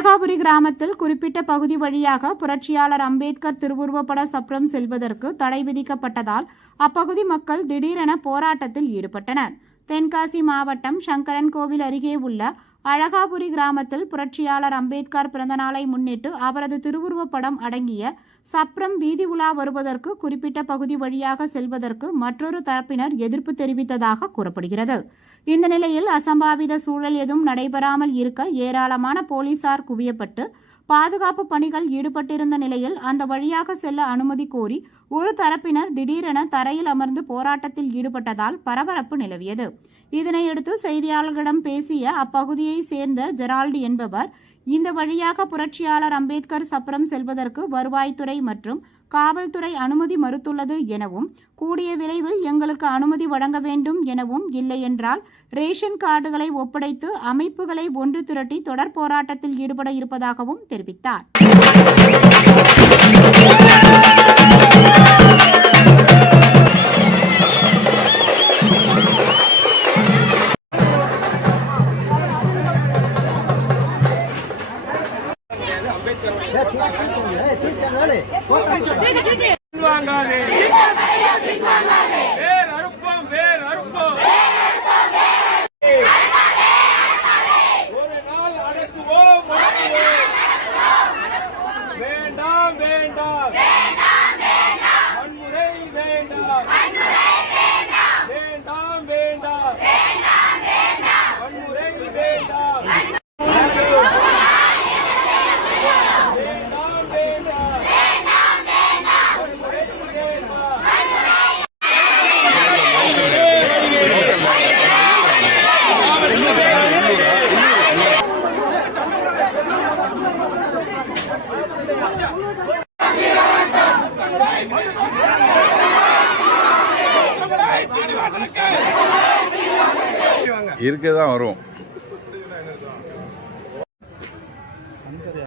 கிராமத்தில் குறிப்பிட்ட பகுதி வழியாக புரட்சியாளர் அம்பேத்கர் திருவுருவப்பட சப்ரம் செல்வதற்கு தடை விதிக்கப்பட்டதால் அப்பகுதி மக்கள் திடீரென போராட்டத்தில் ஈடுபட்டனர். தென்காசி மாவட்டம் சங்கரன் கோவில் அருகே உள்ள அழகாபுரி கிராமத்தில் புரட்சியாளர் அம்பேத்கர் பிறந்தநாளை முன்னிட்டு அவரது திருவுருவப் படம் அடங்கிய சப்ரம் வீதி உலா வருவதற்கு குறிப்பிட்ட பகுதி வழியாக செல்வதற்கு மற்றொரு தரப்பினர் எதிர்ப்பு தெரிவித்ததாக கூறப்படுகிறது. இந்த நிலையில் அசம்பாவித சூழல் எதுவும் நடைபெறாமல் இருக்க ஏராளமான போலீசார் குவியப்பட்டு பாதுகாப்பு பணிகள் ஈடுபட்டிருந்த நிலையில் அந்த வழியாக செல்ல அனுமதி கோரி ஒரு தரப்பினர் திடீரென தரையில் அமர்ந்து போராட்டத்தில் ஈடுபட்டதால் பரபரப்பு நிலவியது. இதனையடுத்து செய்தியாளர்களிடம் பேசிய அப்பகுதியை சேர்ந்த ஜெரால்டு என்பவர் இந்த வழியாக புரட்சியாளர் அம்பேத்கர் சப்பரம் செல்வதற்கு வருவாய்த்துறை மற்றும் காவல்துறை அனுமதி மறுத்துள்ளது எனவும் கூடிய விரைவில் எங்களுக்கு அனுமதி வழங்க வேண்டும் எனவும் இல்லையென்றால் ரேஷன் கார்டுகளை ஒப்படைத்து அமைப்புகளை ஒன்று திரட்டி தொடர் போராட்டத்தில் ஈடுபட இருப்பதாகவும் தெரிவித்தார். பின்வாங்காதே வேர் அறுப்போம் வேர் அறுப்போம் ஒரு நாள் அடக்குவோம் அடக்குவோம் வேண்டாம் வேண்டாம் வன்முறை வேண்டாம் வேண்டாம் வேண்டாம் வன்முறை வேண்டாம் வேண்டாம் வேண்டாம் வன்முறை வேண்டாம் இருக்க. தான் வரும்.